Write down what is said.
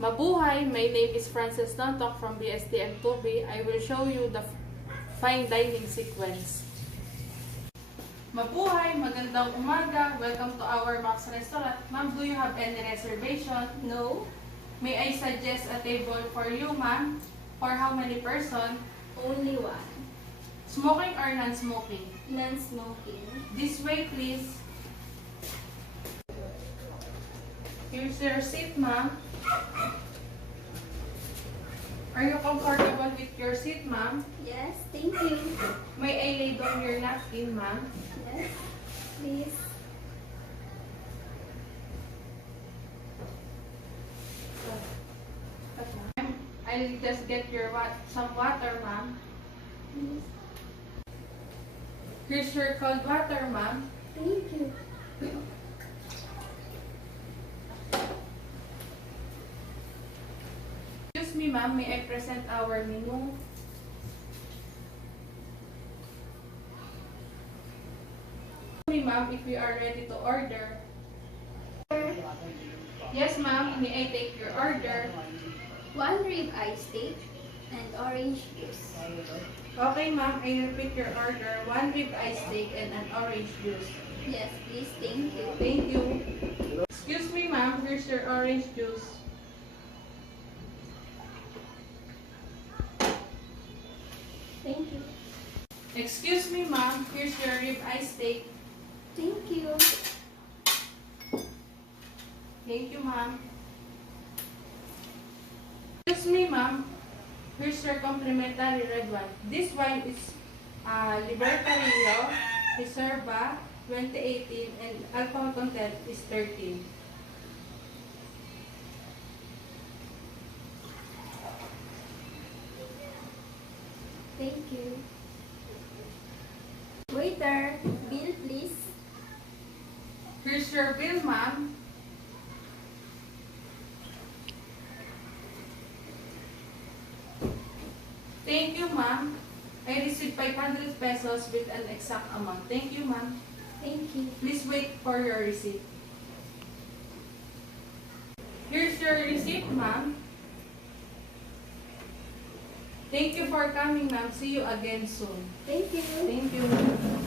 Mabuhay! My name is Frances Nontok from BST and Toby. I will show you the fine dining sequence. Mabuhay! Magandang umaga! Welcome to our Max Restaurant. Ma'am, do you have any reservation? No, May I suggest a table for you, ma'am? For how many person? only one. Smoking or non-smoking? Non-smoking. This way, please. Here's your seat, ma'am. Are you comfortable with your seat, ma'am? Yes, thank you. May I lay down your napkin, ma'am? Yes, please. I'll just get your some water, ma'am. Please. Here's your cold water, ma'am. Thank you. Excuse me, ma'am. May I present our menu? Excuse me, ma'am, if you are ready to order. Yes, ma'am. May I take your order? One rib eye steak and orange juice. Okay, ma'am. I repeat your order. One rib eye steak and an orange juice. Yes, please. Thank you. Thank you. Excuse me, ma'am. Here's your orange juice. Thank you. Excuse me, ma'am. Here's your rib eye steak. Thank you. Thank you, ma'am. Excuse me, ma'am. Here's your complimentary red wine. This wine is Libertario Reserva 2018 and alcohol content is 13. Thank you. Waiter, bill please. Here's your bill, ma'am. Thank you, ma'am. I received 500 pesos with an exact amount. Thank you, ma'am. Thank you. Please wait for your receipt. Here's your receipt, ma'am. Thank you for coming, ma'am. See you again soon. Thank you. Thank you.